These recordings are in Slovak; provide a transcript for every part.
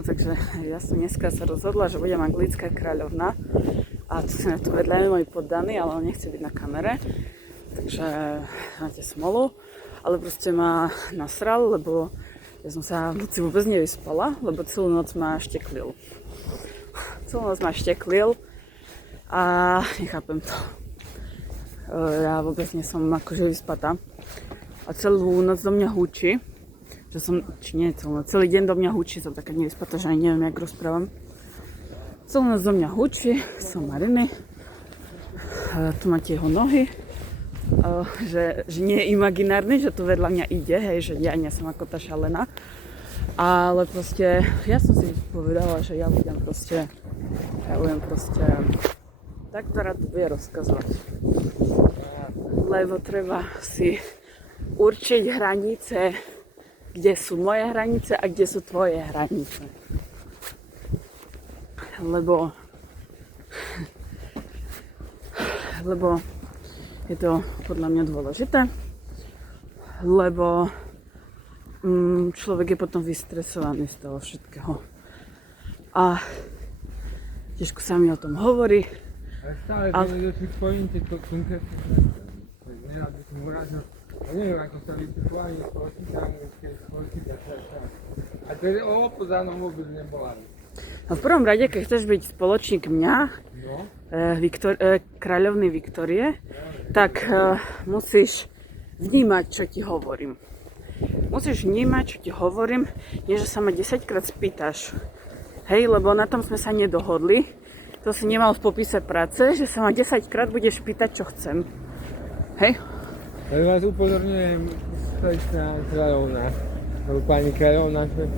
No takže ja som dneska sa rozhodla, že budem anglická kráľovna a tu si na to vedľa je môj poddaný, ale on nechce byť na kamere, takže máte smolu, ale proste ma nasral, lebo ja som sa v noci vôbec nevyspala, lebo celú noc ma šteklil. A nechápem to. Ja vôbec nie som akože vyspatá a celú noc do mňa húči. Celý deň do mňa húči, som taká nevyspatá, že ani neviem, jak rozprávam. Celú noc do mňa húči, som Mariny. Tu máte jeho nohy, že nie je imaginárny, že tu vedľa mňa ide, hej, že ja nie som ako tá šalená. Ale proste, ja som si povedala, že ja budem proste tak, ktorá to bude rozkazovať. Lebo treba si určiť hranice, kde sú moje hranice a kde sú tvoje hranice. Lebo je to podľa mňa dôležité, lebo človek je potom vystresovaný z toho všetkého. A ťažko sa mi o tom hovorí. Ale stále to je do tých pointy, to konkrétne. Nerad by som urazil. Ja neviem, ako sa vystupovali spoločníci anglickej spoločníci a to je o opozánom vôbec nebola. No v prvom rade, keď chceš byť spoločník mňa, kráľovny Viktórie, tak musíš vnímať, čo ti hovorím. Musíš vnímať, čo ti hovorím, nie že sa ma 10-krát spýtaš. Hej, lebo na tom sme sa nedohodli. To si nemal v popise práce, že sa ma 10-krát budeš pýtať, čo chcem. Hej? Ale vás upozorňujem, stojičná kráľovna, alebo pani kráľovna, že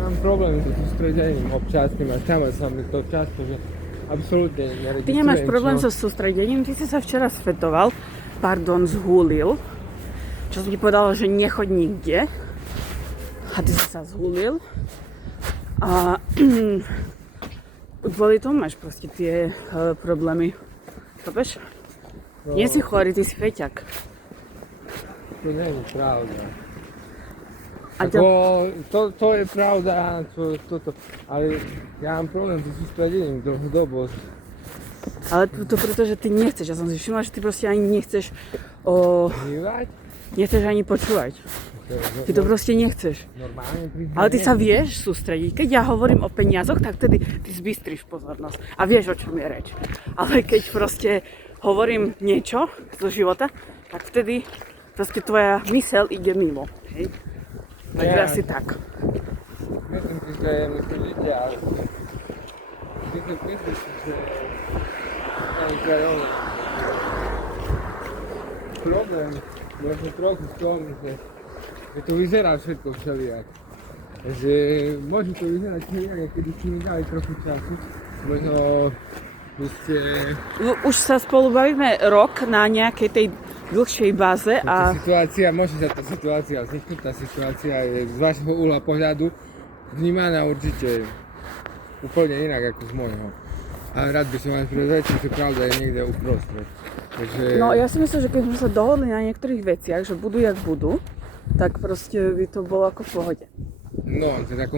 mám problém s sústredením občasným a stále sa mi to často, že absolútne neregistrujem. Ty nemáš problém so sústredením, ty si sa včera zhúlil, čo som ti povedala, že nechoď nikde a ty si sa zhúlil a kvôli tomu máš proste tie problémy, chápeš? No. Nie si chorý, ty si feťak. To nie je pravda. To je pravda, ale ja mám problém so sústredením dlhodobo. Ale to preto, že ty nechceš, ja som si všimla, že ty proste ani nechceš nechceš ani počúvať. Ty to proste nechceš. Normálne priznanie. Ale ty sa vieš sústrediť. Keď ja hovorím o peniazoch, tak tedy ty zbystríš pozornosť a vieš, o čom je reč. Ale keď proste hovorím niečo zo života, tak vtedy proste tvoja myseľ ide mimo. Hej? Takže asi tak. Myslím si, že myslíte, ale ty to myslíš, že pani kráľovna. Problém možno trochu v tom, že to vyzerá všetko všelijak. Že môže to vyzerať všelijak, keby ste mi dali trochu času. Možno by ste... Už sa spolu bavíme rok na nejakej tej dlhšej báze a... Môže sa tá situácia, vzniknutá situácia je z vášho uhla pohľadu vnímaná určite úplne inak ako z môjho. A rád by som vás prezvedčil, že pravda je niekde uprostred. Takže... No ja si myslím, že keď sme sa dohodli na niektorých veciach, že budú jak budú, tak proste by to bolo ako v pohode. No, teda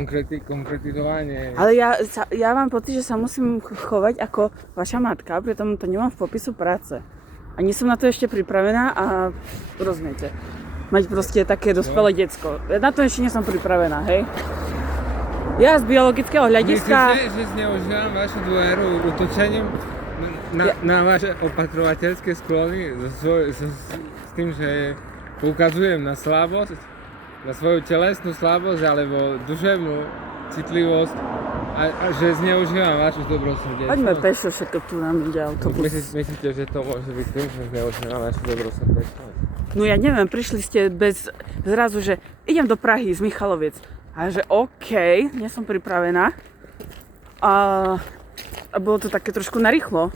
konkretizovanie... Ale ja mám pocit, že sa musím chovať ako vaša matka, preto to nemám v popisu práce. A nie som na to ešte pripravená a rozumiete. Mať proste také dospelé decko. Na to ešte nie som pripravená, hej? Ja z biologického hľadiska... Myslíte, že zneužívam vašu dôveru útočením na vaše opatrovateľské sklony s tým, že poukazujem na slabosť, na svoju telesnú slabosť alebo duševnú citlivosť a že zneužívam vašu dobrosrdenstvo. Poďme pešo, všetko tu nám ide autobus. Myslíte, že to môže byť tým, že zneužívam vašu dobrosrdenstvo? No ja neviem, prišli ste bez zrazu, že idem do Prahy z Michaloviec. A že OK, nie som pripravená. A bolo to také trošku narýchlo.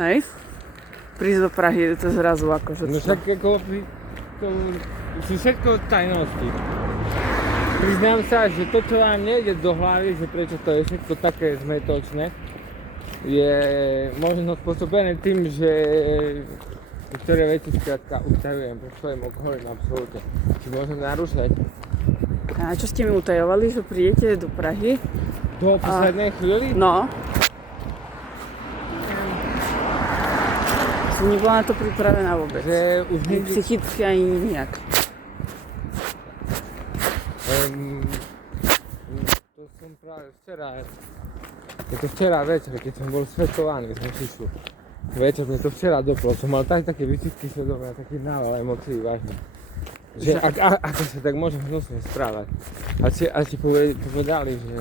Hej? Prísť do Prahy, to zrazu akože... No však ako to sú všetko tajnosti. Priznám sa, že to, čo vám nejde do hlavy, že prečo to je všetko také zmetočné, je možno spôsobené tým, že niektoré veci skrátka utajujem pred svojim okolím absolútne. Či môžem narúšať. A čo ste mi utajovali, že prídete do Prahy Do poslednej chvíli? No. Som nebola na to pripravená vôbec. Že už Ani nikdy... psychicky, ani nejak. To som práve včera... Je to včera večer, keď som bol svetovaný z Mošišu. Večer mi to včera doplo. Som mal také výčitky svedomia, taký nával emócií vážne. Že ako sa tak môžem hnusne správať. A ti povedali, že...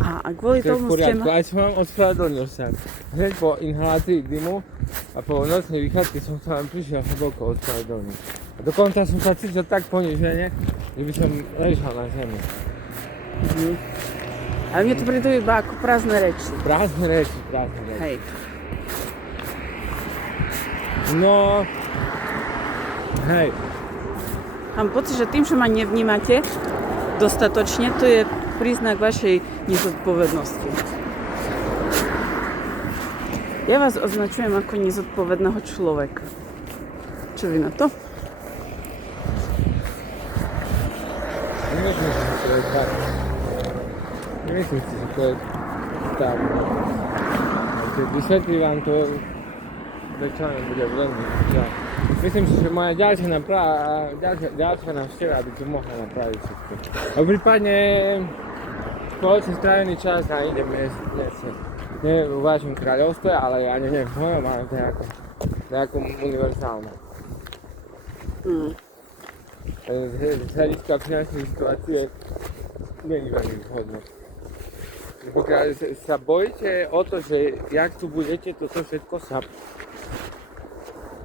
A kvôli to je v tomu ste poriadku. ma... Aj som vám ospravedlnil sa. Hneď po inhalácii dymu a po nočnej výchádzke som sa vám prišiel hlboko ospravedlniť. A dokonca som sa cítil tak ponižene, že by som ležal na zemi. Ale mne to prídu iba ako prázdne reči. Prázdne reči. Hej. No... Hej. Mám pocit, že tým, že ma nevnímate dostatočne, to je príznak vašej nezodpovednosti. Ja vás označujem ako nezodpovedného človeka. Čo vy na to? Nemyslím si, že to je tak. Nemyslím si, že to je tak. Vysvetlím vám to, prečo nebude veľmi. Myslím si, že moja ďalšia návšteva by to mohla napraviť všetko. A prípadne spoločne strávený čas a idem miestne. Nie v vašom kráľovstve, ale ani nie v mojom, ale v nejakom univerzálnom. Z hľadiska finančnej situácie nie je veľmi vhodné. Pokiaľ sa bojíte o to, že jak tu budete, toto všetko sa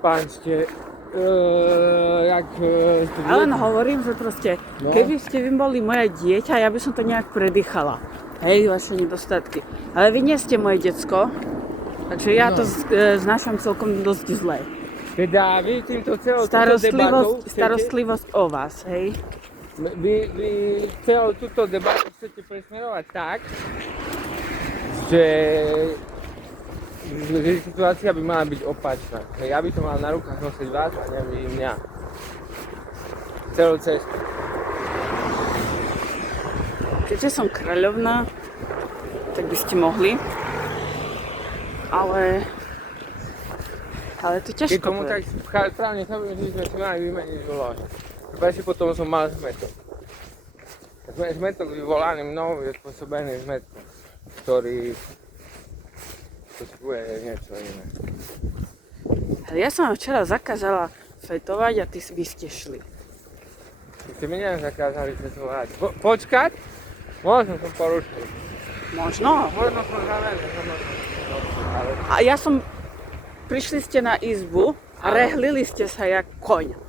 pánšte, jak tu budete. Ale hovorím, že proste, keby ste vy boli moje dieťa, ja by som to nejak predýchala. Hej, vaše nedostatky. Ale vy nie ste moje decko, takže ja to znášam celkom dosť zle. Teda vy týmto celou túto debatou Starostlivosť o vás, hej? Vy celou túto debatu chcete presmerovať tak, že situácia by mala byť opačná. Ja by som mal na rukách nosiť vás a ne vy mňa. Celú cestu. Keďže som kráľovná, tak by ste mohli. Ale to ťažko Keď tomu tak správne chápem, že sme si mali vymeniť úlohy. Prečo potom som mal zmetok. Zmetok vyvolaný mnou je spôsobený zmetkom, ktorý je niečo iné. Ja som vám včera zakázala fetovať a vy ste šli. Ste mi nezakázali fetovať. Počkať? Možno som porušil. Možno. Možno som zavedel. A ja som... Prišli ste na izbu a rehlili ste sa jak koň.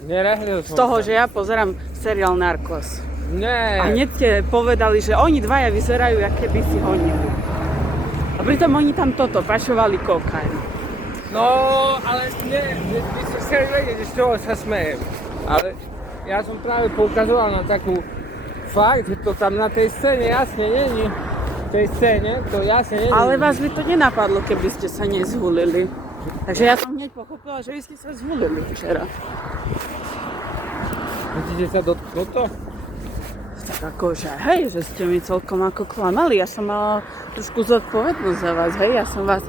Nerehlil som Z toho, sa. že ja pozerám seriál Narcos. Nie. A hneď ste povedali, že oni dvaja vyzerajú, jak keby si honili. A pritom oni tam pašovali kokain. No, ale nie, vy ste chceli vedieť, že z čoho sa smejem. Ale ja som práve poukazoval na takú fakt, že to tam na tej scéne jasne není. V tej scéne to jasne není. Ale vás by to nenapadlo, keby ste sa nezhulili. Takže ja som hneď pochopila, že vy ste sa zhulili včera. Chcete sa dotknúť to? Tak akože, hej, že ste mi celkom ako klamali. Ja som mala trošku zodpovednosť za vás, hej. Ja som vás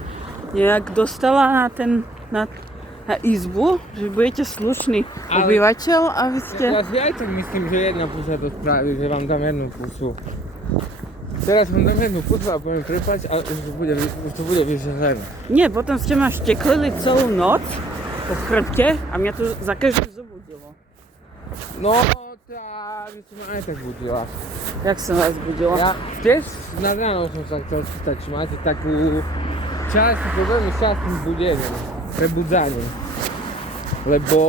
nejak dostala na izbu, že budete slušný obyvateľ a vy ste... Ja si aj tak myslím, že jedna pusa to spraví, že vám dám jednu pusu. Teraz vám dám jednu pusu a poviem prepáč, ale už to bude vyželené. Nie, potom ste ma šteklili celú noc po chrbte a mňa to za každým zobudilo. No, že si ma aj tak budila. Jak som vás budila? Ja tiež nad ránou som sa chcel spýtať, či máte takú časť, veľmi častým budením, prebudzaním. Lebo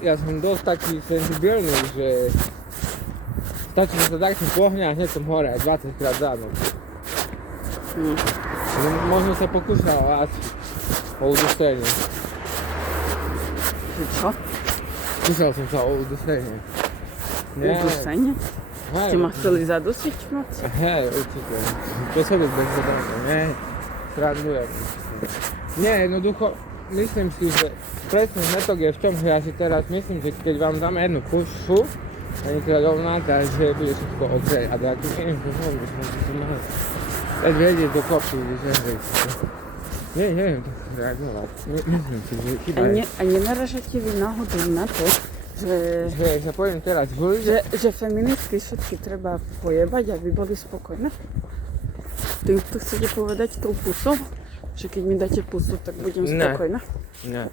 ja som dosť taký senzibilný, že stačí, že sa takto pohne a hneď som hore aj 20 krát za noc. Možno sa pokúšal vás o udusenie. Čo? Skúšal som sa o udusenie. Udusenie? Ste ma chceli zadusiť moc? Hej, určite. Po sebe bez zadania, nie. Srandujem. Nie, jednoducho, myslím si, že presný zmetok je v tom, že ja si teraz myslím, že keď vám dám jednu pušu, Pani kráľovná, takže bude všetko OK. A do akých neviem, čo som, že som mal dať vedieť do kopy, že neviem to reagovať. Myslím si, že chyba je. A nenaražate vy náhodou na to, Že sa poviem teraz voliť, že feministky všetky treba pojebať, aby boli spokojné? Tým to chcete povedať tou pusou? Že keď mi dáte pusu, tak budem spokojná? Ne.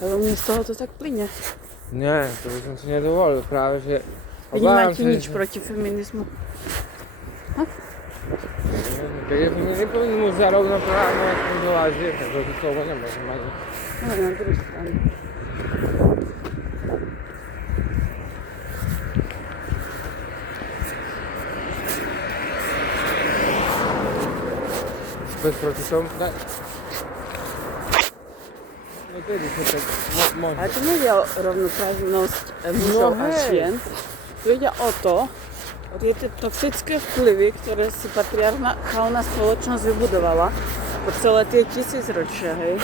Ale mne z toho to tak plyne. Nie, to by som si nedovolil, práve že... Vy nemáte nič proti feminizmu. Keď je feminizmus za rovnoprávne, ak som dovážil, tak to slovo nemôžem ani. No, na druhú stranu. Bez proti tomu, daj. No tedy sa tak môže. Ale to nejde o rovnoprávnosť mužov a žien. Tu ide o to, o tie toxické vplyvy, ktoré si patriarchálna spoločnosť vybudovala po celé tie tisícročia, hej?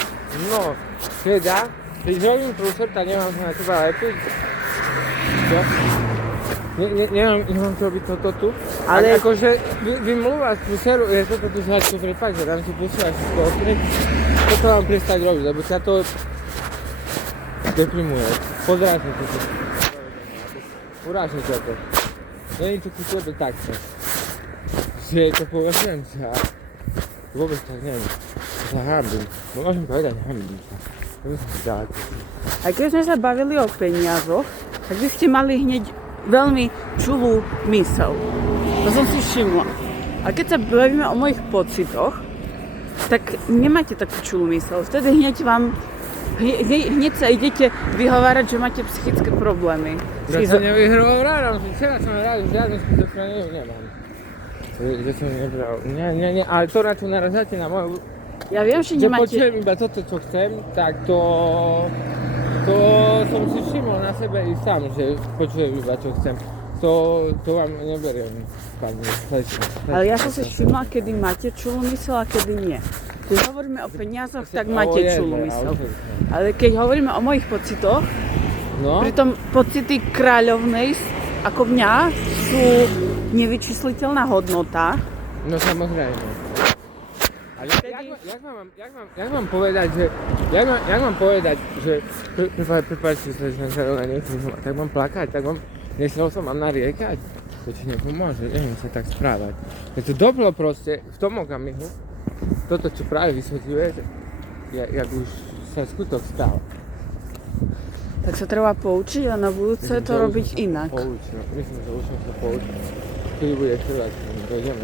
No, teda, keď robím prúser, tak nemám sa na teba lepiť. Čo? Nemám to robiť toto tu. Ale akože vymlúvaš prúseru, je toto tu zhačko prepáč, že tam si pusúvaš všetko okne. Toto mám prestať robiť, lebo sa to deprimuje. Podrážne to. Urážne to. Není to ku tebe takto. Že to považujem za... Vôbec tak není. Za hambím. No môžem povedať hambím sa. A keď sme sa bavili o peniazoch, tak by ste mali hneď veľmi čulú myseľ. To som si všimla. A keď sa bavíme o mojich pocitoch, tak nemáte takú čulú myseľ. Vtedy hneď sa idete vyhovárať, že máte psychické problémy. Ja som nevyhováram, že včera som hral, že žiadnu schizofreniu nemám. Že som nebral. Nie, ale to na čo naražate na moju... Ja viem, že Že nemáte... počujem iba toto, čo chcem, tak to som si všimol na sebe i sám, že počujem iba, čo chcem. To vám neberiem, pani. Ale ja som si všimla, kedy máte čulú myseľ a kedy nie. Keď hovoríme o peniazoch, tak máte čulú myseľ. Ale keď hovoríme o mojich pocitoch, pritom pocity kráľovnej ako mňa sú nevyčísliteľná hodnota. No samozrejme. Ale jak mám povedať, že prepáčte sa, že sa nechcem, tak mám plakať, tak mám, nechcel som, mám nariekať, to ti nepomôže, neviem sa tak správať. Je to doblo proste v tom okamihu, toto čo práve vysvetľuje, jak už sa skutok stal. Tak sa treba poučiť a na budúce to robiť inak. Myslím, že už som sa poučiť. Kedy bude chvíľať, dojdeme.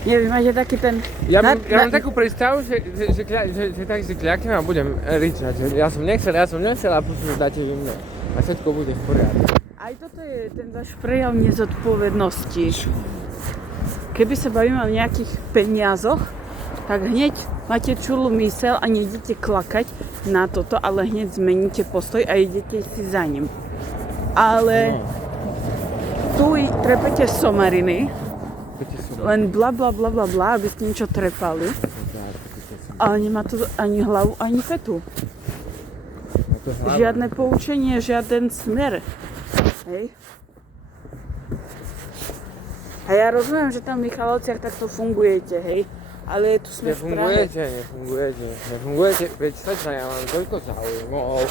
Nie, vy máte taký ten... Ja mám takú predstavu, že tak si kľaknem a budem ričať. Ja som nechcel a potom dáte vy mne. A všetko bude v poriadku. Aj toto je ten váš prejav nezodpovednosti. Keby sa bavíme o nejakých peniazoch, tak hneď máte čulú myseľ a nejdete klakať na toto, ale hneď zmeníte postoj a idete si za ním. Ale tu trepete somariny, len bla bla bla bla bla, aby ste niečo trepali. Ale nemá to ani hlavu, ani petu. Žiadne poučenie, žiaden smer. Hej. A ja rozumiem, že tam v Michalovciach takto fungujete, hej. Ale je tu smer v Prahe. Nefungujete, veď sa ja mám toľko záujmov,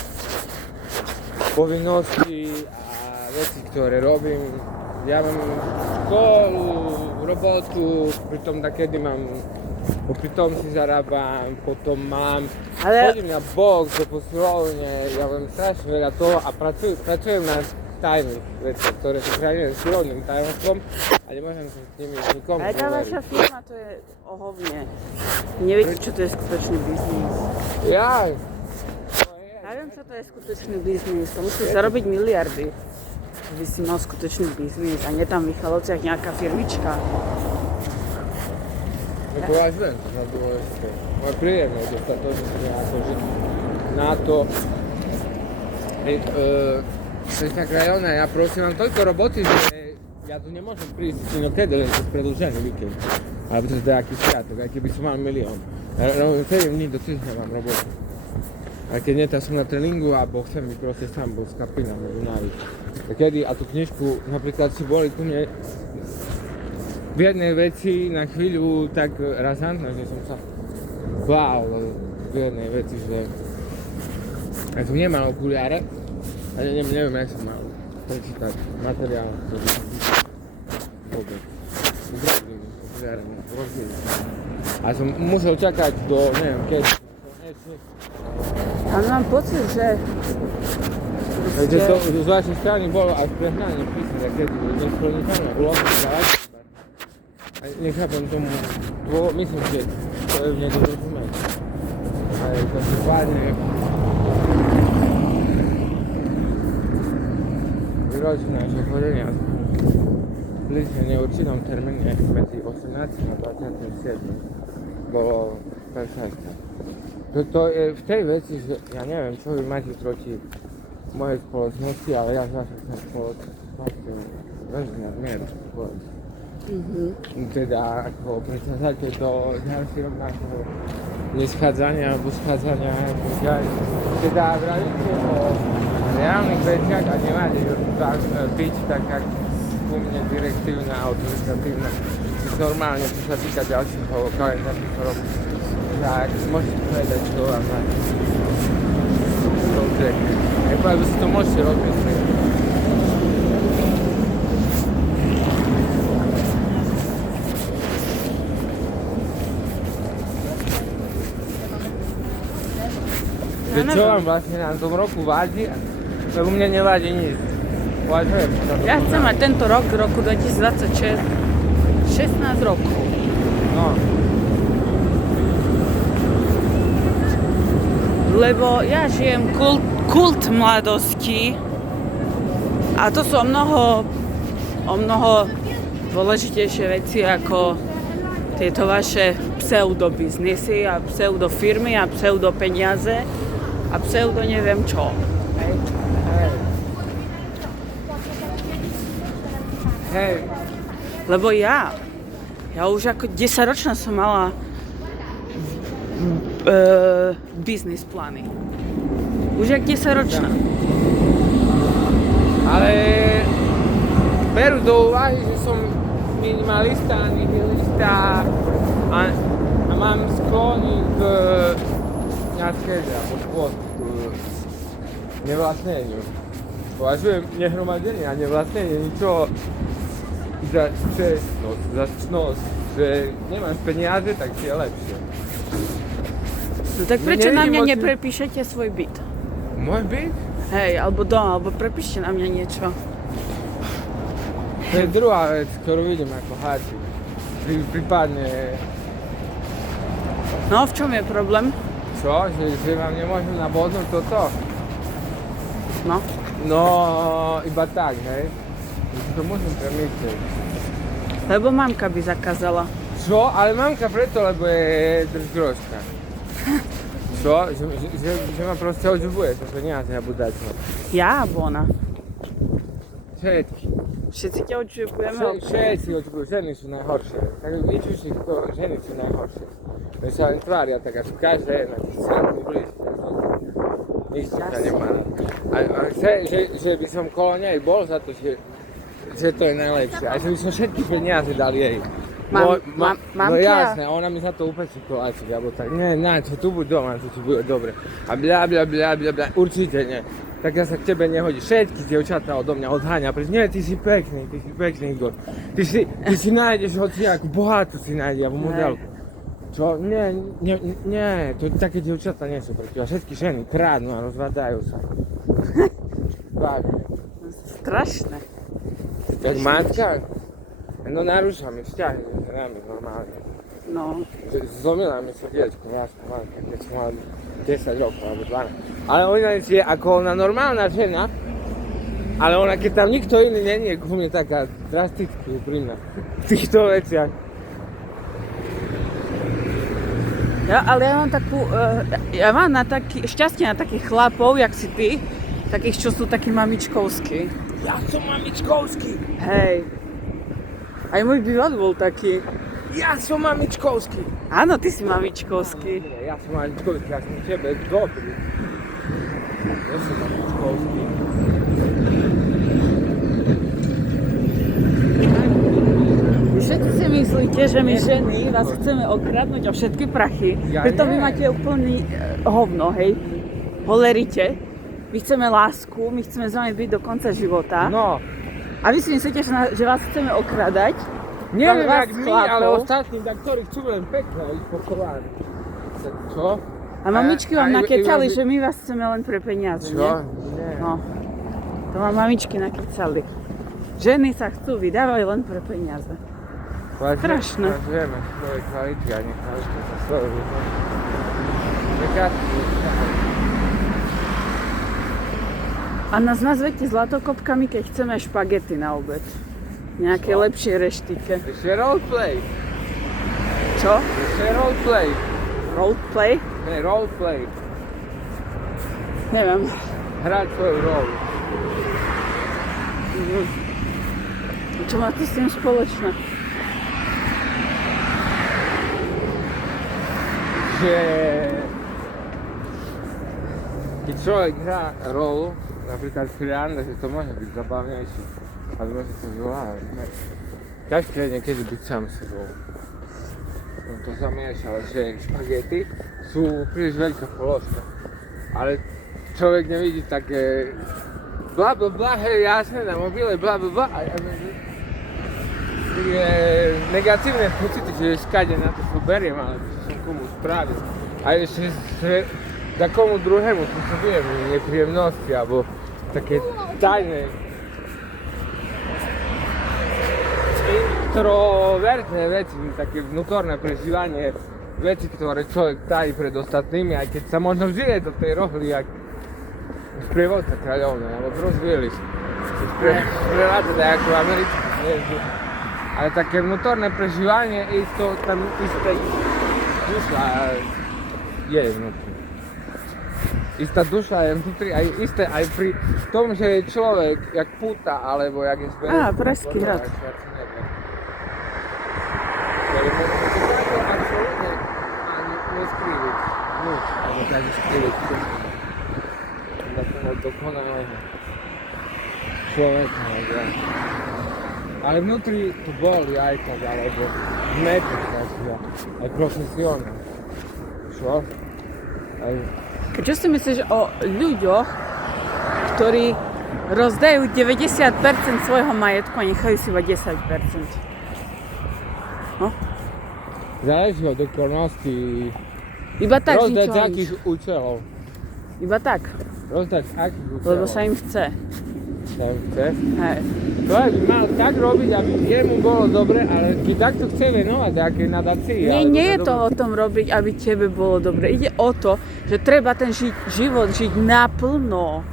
povinností a veci, ktoré robím. Ja mám školu, robotu, pritom takedy mám, pritom si zarábam, potom chodím na box, do posilovne, ja mám strašne veľa toho a pracujem na tajných veciach, ktoré sú chránené silovným tajomstvom a nemôžem sa s nimi nikomu hovoriť. Aj tá vaša firma, to je o hovne. Neviete, čo to je skutočný biznis. Ja viem, čo to je skutočný biznis, to musí zarobiť miliardy. By si mal skutočný biznis a nie tam v Michalovciach nejaká firmička. No považujem to za dôležité. Moje príjemné je dostatočne akože na to. Sečná kráľovná, ja prosím, mám toľko roboty, že ja tu nemôžem prísť inokedy, len cez predĺžený víkend. Alebo cez nejaký sviatok, aj keby som mal milión. Ja robím 7 dní do týždňa mám robotu. A keď nie, tak som na tréningu, alebo chcem byť proste sám, bo skapina môžu náviť. Kedy, a tú knižku napríklad si boli ku mne v jednej veci na chvíľu tak razantné, že som sa bál v jednej veci, že ja som nemal okuliare, ale neviem, jak som mal prečítať materiál, ktorý som písal vôbec. Zdravím, okuliare, a som musel čakať do, neviem, keď A mám pocit, že... Takže to z vašej strany bolo až prehnanie písať, keď nesplniteľné úlohy dávať. A nechápem tomu, myslím, že to je v nedorozumení. Ale každopádne výročí nášho chodenia bližšie neurčitom termíne medzi 18. a 27. bolo perfektné. To je v tej veci, že ja neviem, čo vy máte proti mojej spoločnosti, ale ja zase chcem spoločnosť veľmi nadmieru spoločnosti. Teda ako predsadáte do ďalšie rovnakého neschádzania alebo schádzania, teda vravíte o reálnych veciach a nemáte byť tak, jak u mne direktívna, autoritatívna, normálne, čo sa týka ďalšieho kalendárneho roku. Tak môžete povedať, čo vám máte. Nepovedal, že si to môžete rozmyslieť. Čo vám vlastne na tom roku vadí? Lebo mne nevadí nič. Uvažujem. Ja chcem mať tento rok, roku 2026, 16 rokov. No. Lebo ja žijem kult mladosti a to sú o mnoho dôležitejšie veci ako tieto vaše pseudobiznisy a pseudofirmy a pseudopeniaze a pseudo neviem čo. Hej. Lebo ja už ako 10-ročná som mala biznis plány. Už jak 10-ročná. Ale berú do úvahy, že som minimalista, nihilista a mám sklony k askéze alebo skôr k nevlastneniu. Považujem nehromadenie a nevlastnenie ničoho za čestnosť, za cnosť, že nemáš peniaze, tak ti je lepšie. No tak prečo na mňa neprepíšete svoj byt? Môj byt? Hej, alebo dom, alebo prepíšte na mňa niečo. To je druhá vec, ktorú vidím ako háči. Prípadne... No, v čom je problém? Čo? Že vám nemôžem nabodnúť toto? No. No, iba tak, hej? Že to musím premyslieť. Lebo mamka by zakázala. Čo? Ale mamka preto, lebo je držgroška. Čo? Že ma proste odžubuje to peniaze a budačo. Ja alebo ona? Všetky. Všetci ťa odžubujeme? Všetci odžubujú, ženy sú najhoršie. Tak vyčuj si to, ženy sú najhoršie. Že sa len tvária tak, až každá jedna, keď sa nám ublíži. Nič sa nemá. A chce, že by som kolo nej bol za to, že to je najlepšie. A že by som všetky peniaze dal jej. No jasné, a ona mi za to upečí koláčik, alebo tak, nie, čo tu buď doma, čo ti bude dobre. A bla, určite nie. Tak ja sa k tebe nehodí. Všetky dievčatá odo mňa odháňa, pretože nie, ty si pekný, Igor. Ty si nájdeš hociakú, bohatú si nájde, alebo modelku. Čo? Nie, to také dievčatá nie sú proti. A všetky ženy krádnu a rozvádzajú sa. Vážne. Strašné. Tak matka? No narúša mi vzťahy, že nami normálne. No. Zlomila mi srdiečko, jasná matka, keď som mal 10 rokov alebo 12. Ale ona je ako ona normálna žena, ale ona keď tam nikto iný není, je ku mne taká drasticky úprimná v týchto veciach. Ale ja mám takú, ja mám šťastie na takých chlapov, jak si ty, takých, čo sú takí mamičkovskí. Ja som mamičkovský. Hej. Aj môj bývalý bol taký. Ja som mamičkovský. Áno, ty si mamičkovský. Ja som mamičkovský, ja som tebe dobrý. Jeszcze mam szkolski. Všetci si myslíte, že my ženy vás chceme okradnúť o všetky prachy, Ja preto vy nie. máte úplný hovno, hej? Holerite. My chceme lásku, my chceme s vami byť do konca života. No, A vy si myslíte, že vás chceme okradať? neviem Vás jak my, chlapov. ale ostatní, tak ktorí chcú len pekné ísť po kovári. Tak čo? A mamičky vám A- nakecali, iba- že my vás chceme len pre peniaze, Čo? nie? Nie. No. To vám mamičky nakecali. Ženy sa chcú vydávať len pre peniaze. strašné. Vieme svoje kvality a nechali sa svoje. Nekazí. A nás nazvete zlatokopkami, keď chceme špagety na obed. Nejaké Čo? lepšie reštike. Ešte roleplay. Čo? Ešte roleplay. Roleplay? Ne, roleplay. Neviem. Hrať svoju rolu. Čo má to s tým spoločné? Že keď človek hrá rolu, napríklad v Friande, že to môže byť zabavnejšie, ale môže to zvládať. Ťažké je niekedy byť sám sebou. Som to zamiešal, že špagety sú príliš veľká položka, ale človek nevidí také bla bla bla, hej, jasne, na mobile, bla bla bla, a negatívne pocity, že skade na to beriem, ale čo som komu spravil. A ešte takomu druhému spôsobujem nepríjemnosti, alebo také tajné, introvertné veci, také vnútorné prežívanie veci, ktoré človek tají pred ostatnými, aj keď sa možno vžije do tej rohly, jak sprievodca kráľovnej, alebo Bruce Willis. Sprevádza tak ako americký hviezdu. Ale také vnútorné prežívanie, isto tam isté duša je vnútri. Istá duša je vnútri, aj isté aj pri tom, že je človek jak puta, alebo jak je zberený. Á, Pražský hrad. Ktorý môže absolútne ani neskriviť. Nič, alebo tak skriviť. Takého dokonalého človeka. Ale vnútri to boli aj tak, alebo meter, aj profesionál. Čo? Aj Čo si myslíš o ľuďoch, ktorí rozdajú 90% svojho majetku a nechajú si iba 10%? No? záleží od okolností. Iba tak, Rozdať z nič. akých účelov. Iba tak, Rozdať z akých účelov. lebo sa im chce. Sa im chce. Hej. Človek by mal tak robiť, aby jemu bolo dobre, ale keď takto chce venovať nejakej nadácii. Nie je to o tom robiť, aby tebe bolo dobre. Ide o to, že treba ten život žiť naplno.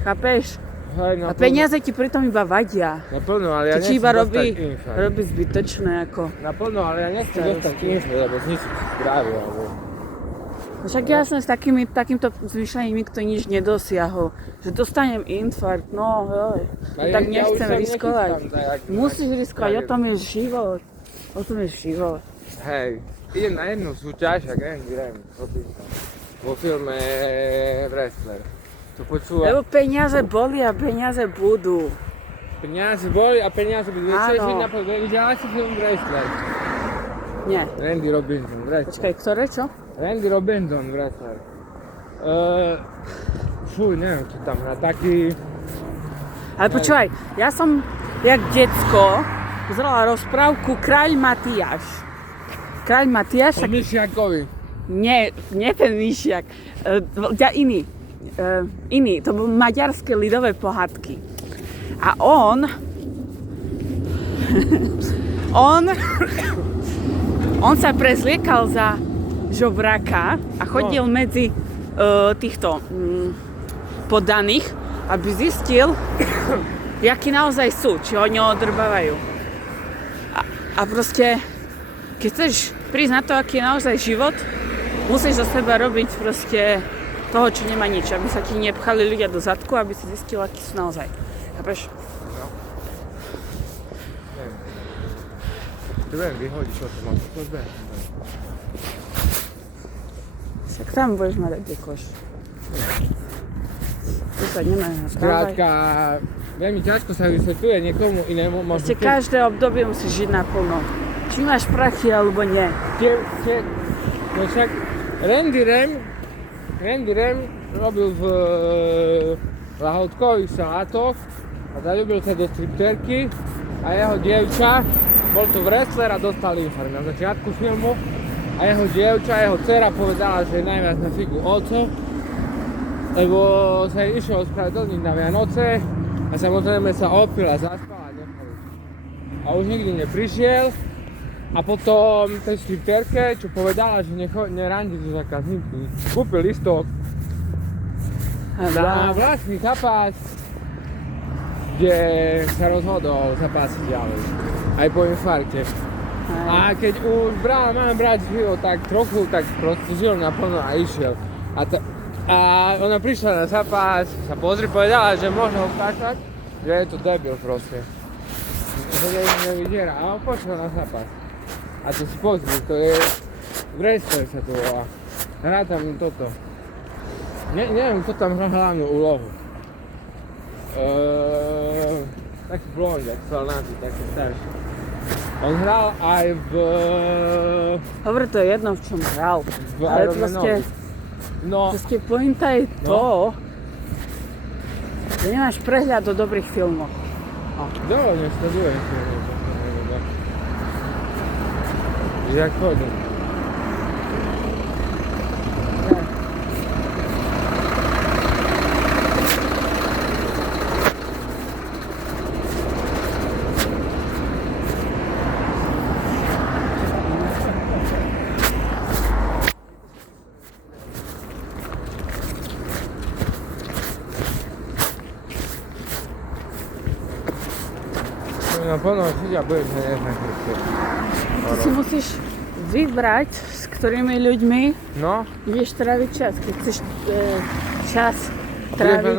Chápeš? Hej, A peniaze ti pritom iba vadia. Naplno, ale ja Ti nechcem iba dostať infarkt. robí zbytočné ako... Naplno, ale ja nechcem Starosti. dostať infarkt, lebo zničiť zdravie. Alebo... Však jasne, s takýmto zmyšľaním nikto nič nedosiahol. Že dostanem infarkt, no hej. Tak nechcem riskovať. Musíš riskovať, o tom je život. O tom je život. Hej, idem na jednu súťaž, ak neviem, vo filme Wrestler. To počúva. Lebo peniaze boli a peniaze budú. Peniaze boli a peniaze budú. Áno. Videla si film Wrestler? Nie. Randy Robinson, Wrestler. Počkaj, ktoré čo? Randy Robinson, Wrestler. Neviem, čo tam hrá, taký... Ale počúvaj, ja som jak decko pozerala rozprávku Kráľ Matiáš. Kráľ Matiáš, O Myšiakovi. nie ten myšiak, iný, to bol maďarské ľudové pohádky. A on sa prezliekal za žobráka a chodil medzi týchto poddaných, aby zistil, jakí naozaj sú, či oni odrbávajú. A proste, keď chceš prísť na to, aký je naozaj život, musíš za seba robiť proste toho, čo nemá nič, aby sa ti nepchali ľudia do zadku, aby si zistil, akí sú naozaj. Chápeš? To viem, vyhodí, čo to má. To viem. Tak tam budeš mať kde koš. Tu sa nenahávaj. Skrátka, veľmi ťažko sa vysvetľuje niekomu inému. Proste každé obdobie musíš žiť naplno. Či máš prachy, alebo nie. No však Randy Rem robil v lahodkových salátoch a zaľúbil sa do stripterky a jeho dievča, bol to wrestler a dostal infarkt na začiatku filmu a jeho dievča, jeho dcera povedala, že je najviac na figu oco, lebo sa jej išiel ospravedlniť na Vianoce a samozrejme sa opil a zaspal a nechal. A už nikdy neprišiel a potom tej stripterke, čo povedala, že nerandi so zákazníkmi, kúpil listok na vlastný zápas, kde sa rozhodol zapásiť ďalej, aj po infarkte. A keď už mám brať život tak trochu, tak proste žil naplno a išiel. A ona prišla na zápas, sa povedala, že môže ho vkáčať, že je to debil proste. Že nevydiera a on pošiel na zápas. A to si pozri, to je wrestler sa to volá. Hrá tam toto. Neviem, kto tam hrá hlavnú úlohu. Taký blondiak, svalnatý, taký starší. On hral aj v... Dobre, to je jedno, v čom hral. Ale proste... No. Proste pointa je to, že nemáš prehľad o dobrých filmoch. Dobre, nesledujem si. Jak chodím. Naplno žiť a budeš neznať. Ty si musíš vybrať, s ktorými ľuďmi ideš tráviť čas. Keď chceš čas tráviť...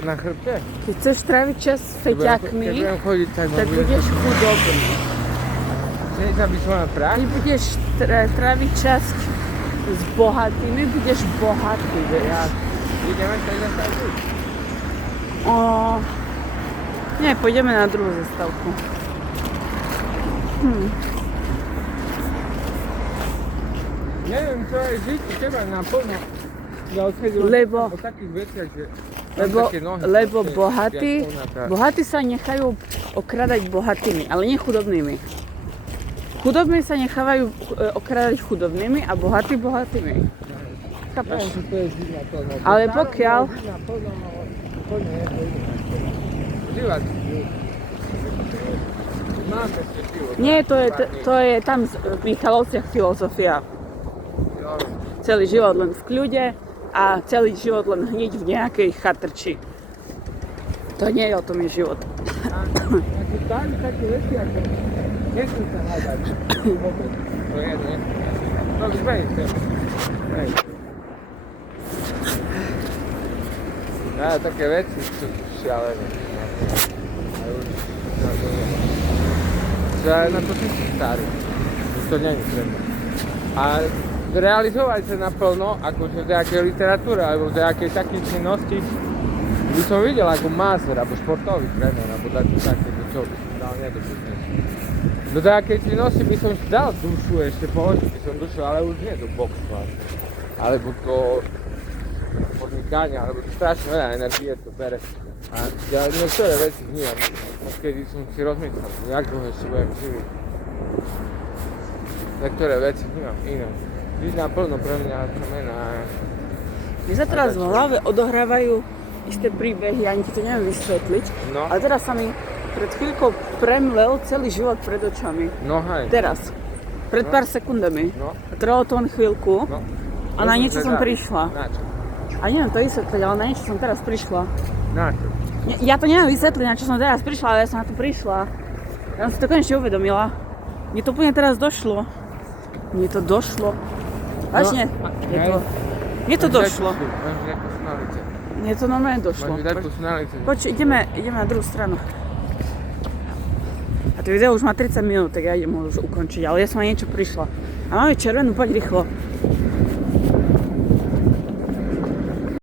na chrbte? Keď chceš tráviť čas s feťákmi, tak budeš chudobný. Chceš, aby som na prach? Keď budeš tráviť čas s bohatými, budeš bohatý. Ideme sa zastaviť? Nie, pôjdeme na druhú zastávku. Neviem, čo je žiť u teba naplno. Lebo takých veciach, že... Lebo bohatí sa nechajú okradať bohatými, ale nie chudobnými. Chudobní sa nechávajú okradať chudobnými a bohatí bohatými. Chápeš? Ale pokiaľ... Nie, to je tam v Michalovciach filozofia. Celý život len v kľude a celý život len hniť v nejakej chatrči. To nie je o tom je život. Také veci, ako nesmí sa hádať. To je, ne? No, zbej sa. Také veci sú šialené. Že na to si starý. To nie je treba. A realizovať sa naplno, akože v nejakej literatúre alebo v nejakej takej činnosti, by som videl ako master, alebo športový tréner, alebo také, čo by som dal nedopustné. Do nejakej činnosti by som dal dušu, ešte položiť by som dušu, ale už nie do boxu vlastne. Alebo do podnikania, alebo to strašne veľa energie to bere. A ja niektoré veci vnímam, kedy som si rozmyslel, jak dlho ešte budem živý. Niektoré veci vnímam iné. Žiť naplno pre mňa znamená... Mne sa teraz v hlave odohrávajú isté príbehy, ani ti to neviem vysvetliť. No. Ale teraz sa mi pred chvíľkou premlel celý život pred očami. No hej. Teraz. Pred pár sekundami. No. Trvalo to len chvíľku. No. A na niečo som prišla. Na čo? A neviem to vysvetliť, ale na niečo som teraz prišla. Na čo? Ja to neviem vysvetliť, na čo som teraz prišla, ale ja som na to prišla. Ja som si to konečne uvedomila. Mne to úplne teraz došlo. Mne to došlo. Vážne? Mne to došlo. Mne to normálne došlo. Poď, ideme na druhú stranu. A to video už má 30 minút, tak ja idem ho už ukončiť, ale ja som na niečo prišla. A máme červenú, poď rýchlo.